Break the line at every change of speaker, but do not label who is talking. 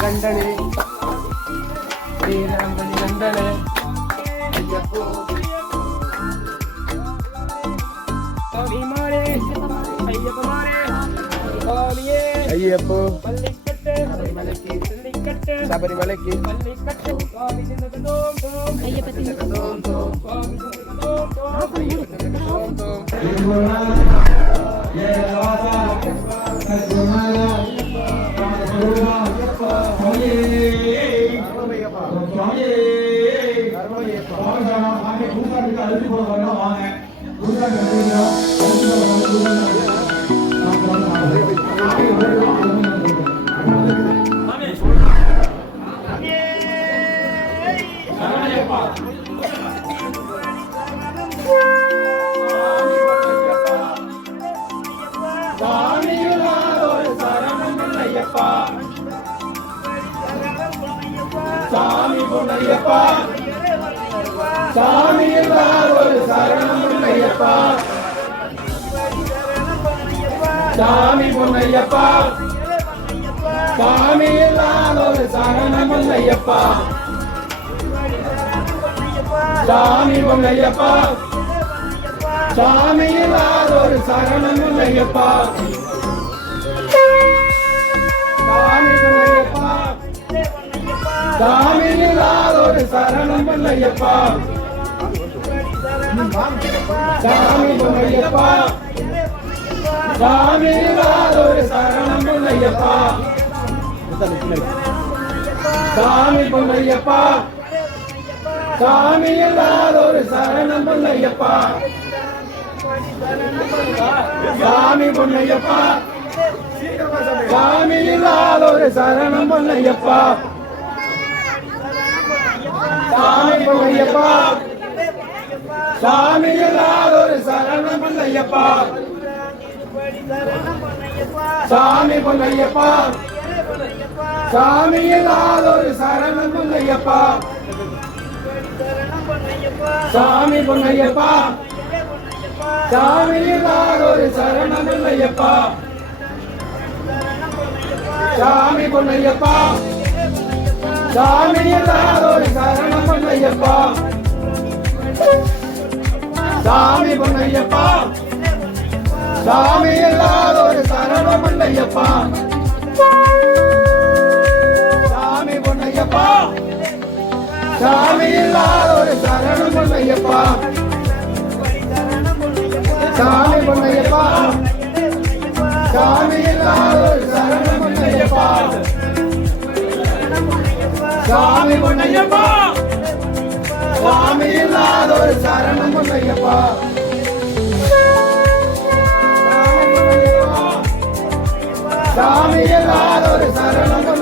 கண்டனே ஸ்ரீரங்கனி கண்டனே. ஐயப்ப
மாரே சுவாமியே
ஐயப்போ
பள்ளிக்கட்டு
சாமி பொன்னையப்பா சாமி இல்லாத ஒரு சரணம் ஐயப்பா சாமி பொன்னையப்பா. சாமி இல்லாத ஒரு சரணம் பொன்னையப்பா சாமி பொன்னையப்பா. சாமி இல்லாத ஒரு சரணம் பொன்னையப்பா சாமி பொன்னையப்பா. சாமி இல்லாத ஒரு சரணம் பொன்னையப்பா சாமி பொன்னையப்பா. சாமி இல்லாத சரணம் பொன்னையப்பா சாமி பொன்னையப்பா. சாமி இல்லாத ஒரு சரணம் பொன்னையப்பா சாமி பொன்னையப்பா. சாமி இல்லாத ஒரு சரணம் பொன்னையப்பா சாமி பொன்னையப்பா. சாமி இல்லாத ஒரு சரணம் பொன்னையப்பா சாமி பொன்னையப்பா. சாமி இல்லாத ஒரு சரணம் பொன்னையப்பா. சாமி பொன்னையப்பா. சாமி இல்லாத ஒரு சரணம் பொன்னையப்பா. சாமி பொன்னையப்பா. சாமி இல்லாத ஒரு சரணம் பொன்னையப்பா. சாமி பொன்னையப்பா. சாமி இல்லாத ஒரு சரணம் இல்லையப்பா சாமி பொன்னையப்பா. சாமி இல்லாத ஒரு சரணம் இல்லையப்பா சாமி பொன்னையப்பா. சாமி இல்லாத ஒரு சரணம் இல்லையப்பா சாமி பொன்னையப்பா. சாமி இல்லாத ஒரு சரணம் இல்லையப்பா சாமி எல்லாரும் சரணம்.